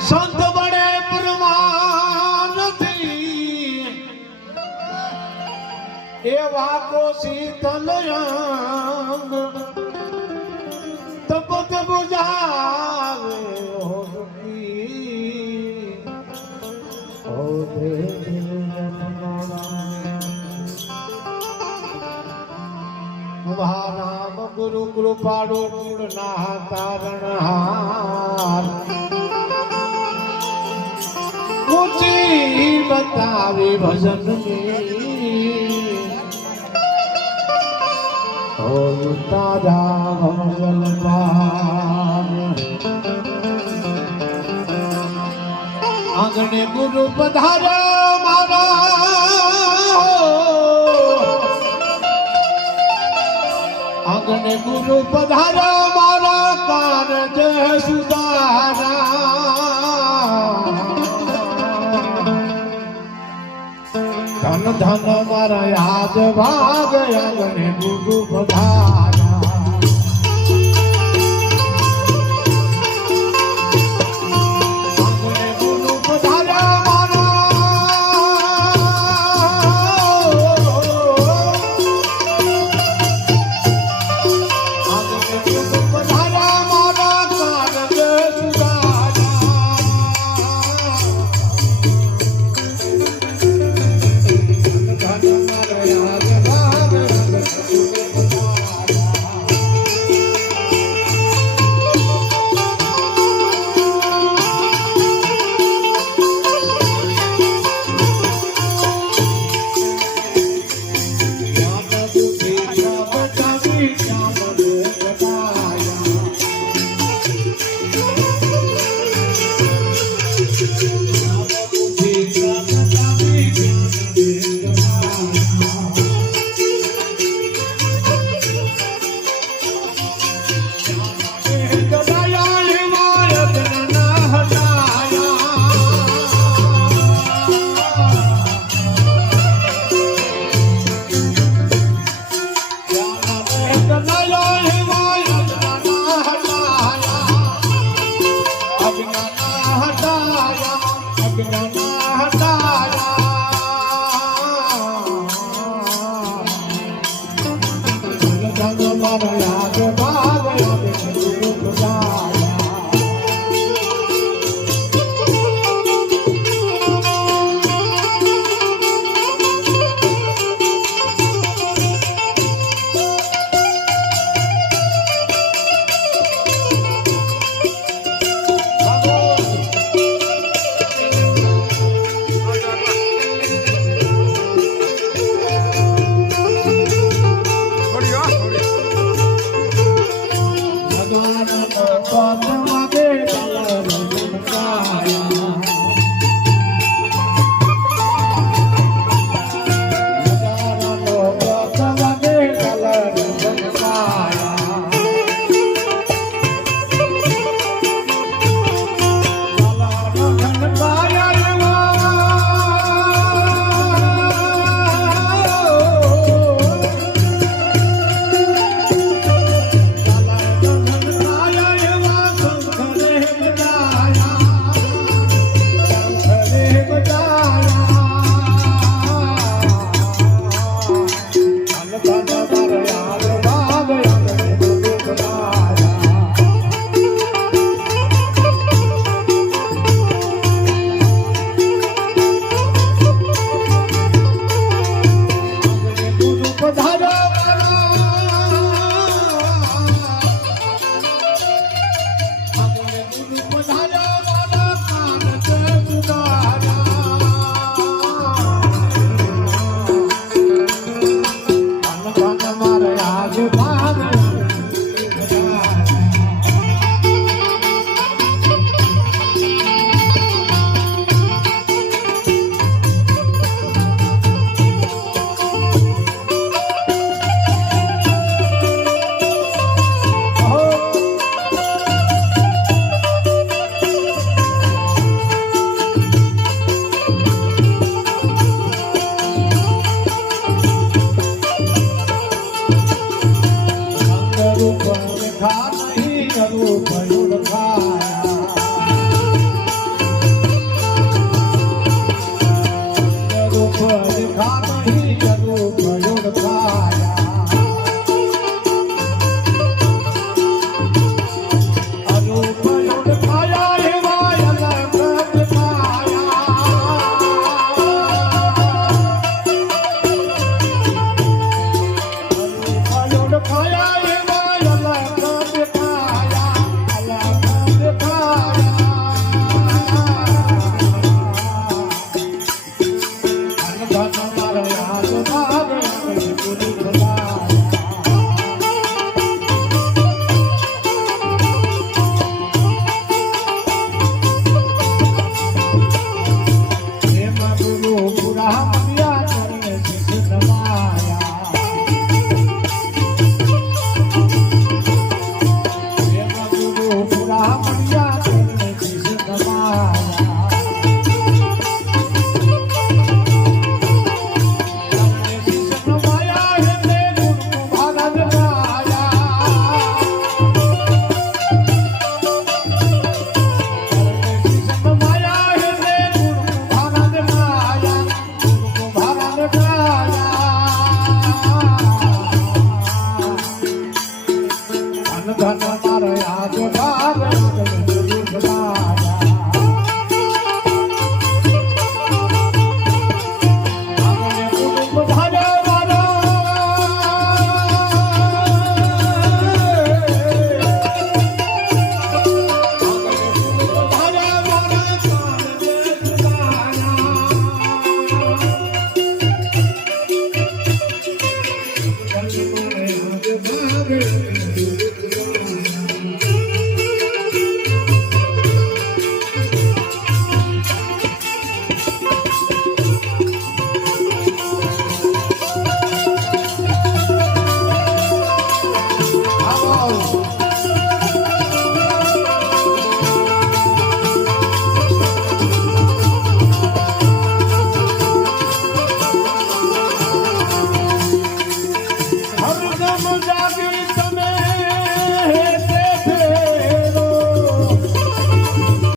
સંત બળે નથી એવા કોશી શીતલ અંગ તપત બુજાવે ગુરુ કૃપાળુ ગુણના તારણહાર. ઊંચી બતાવે ભજન તારા ભજન આંગણે ગુરુ પધાર્યા મારા. આંગણે ગુરુ પધાર્યા મારા કારજ સુધારા. ધન ધન મારા યાદ ભાગ આંગણે ગુરુ પધાર્યા અરૂપ લખા નહીં અરૂપ લખા